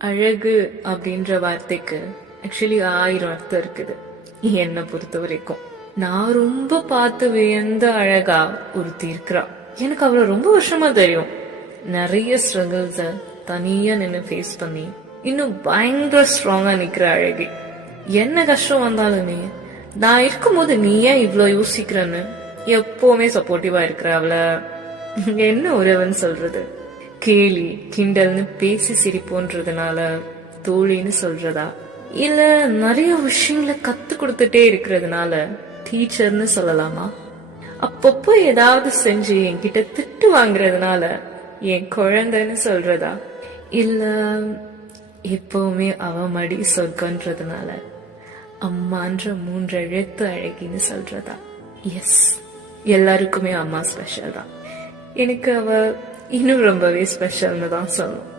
அழகு அப்படின்ற வார்த்தைக்கு ஆக்சுவலி 1000 அர்த்தம் இருக்குது என்னை பொறுத்த வரைக்கும். நான் ரொம்ப பார்த்து வியந்த அழகா ஒருத்தி இருக்கிறா. எனக்கு அவளை ரொம்ப வருஷமா தெரியும். நிறைய ஸ்ட்ரகிள்ஸ தனியா நின்று ஃபேஸ் பண்ணி இன்னும் பயங்கர ஸ்ட்ராங்கா நிக்கிற அழகி. என்ன கஷ்டம் வந்தாலுமே நான் இருக்கும்போது நீ ஏன் இவ்வளவு யோசிக்கிறன்னு எப்பவுமே சப்போர்ட்டிவா இருக்கிற அவளை என்ன உறவுன்னு சொல்றது? கேலி கிண்டல்னு பேசி சிரிப்போன்றதுனால தோழின்னு சொல்றதா, இல்ல நிறைய விஷயங்களை கத்து கொடுத்துட்டே இருக்கிறதுனால டீச்சர்னு சொல்லலாமா? அப்பப்போ ஏதாவது செஞ்சு என்கிட்ட திட்டு வாங்குறதுனால என் குழந்தைன்னு சொல்றதா, இல்ல எப்பவுமே அவ மடி சொர்க்கன்றதுனால அம்மான்ற 3 எழுத்து அழகின்னு சொல்றதா? எஸ், எல்லாருக்குமே அம்மா ஸ்பெஷல் தான். எனக்கு அவ இன்னும் ரொம்பவே ஸ்பெஷல்னு தான் சொல்லணும்.